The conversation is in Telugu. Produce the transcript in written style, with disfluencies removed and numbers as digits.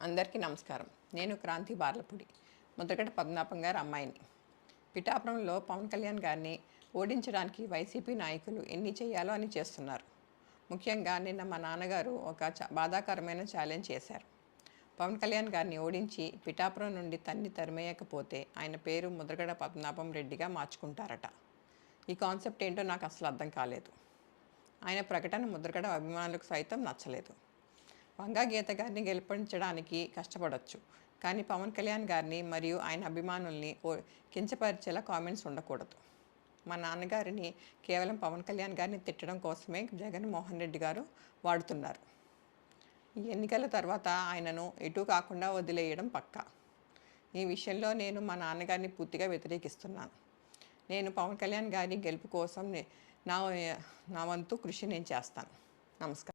అందరికీ నమస్కారం. నేను క్రాంతి బార్లపూడి, ముద్రగడ పద్మనాభం గారి అమ్మాయిని. పిఠాపురంలో పవన్ కళ్యాణ్ గారిని ఓడించడానికి వైసీపీ నాయకులు ఎన్ని చేయాలో అని చేస్తున్నారు. ముఖ్యంగా నిన్న మా నాన్నగారు ఒక బాధాకరమైన ఛాలెంజ్ చేశారు. పవన్ కళ్యాణ్ గారిని ఓడించి పిఠాపురం నుండి తరిమేయకపోతే ఆయన పేరు ముద్రగడ పద్మనాభం రెడ్డిగా మార్చుకుంటారట. ఈ కాన్సెప్ట్ ఏంటో నాకు అసలు అర్థం కాలేదు. ఆయన ప్రకటన ముద్రగడ అభిమానులకు సైతం నచ్చలేదు. వంగా గీత గారిని గెలిపించడానికి కష్టపడవచ్చు, కానీ పవన్ కళ్యాణ్ గారిని మరియు ఆయన అభిమానుల్ని కించపరిచేలా కామెంట్స్ ఉండకూడదు. మా నాన్నగారిని కేవలం పవన్ కళ్యాణ్ గారిని తిట్టడం కోసమే జగన్మోహన్ రెడ్డి గారు వాడుతున్నారు. ఈ ఎన్నికల తర్వాత ఆయనను ఎటు కాకుండా వదిలేయడం పక్కా. ఈ విషయంలో నేను మా నాన్నగారిని పూర్తిగా వ్యతిరేకిస్తున్నాను. నేను పవన్ కళ్యాణ్ గారి గెలుపు కోసం నా వంతు కృషి నేను చేస్తాను. నమస్కారం.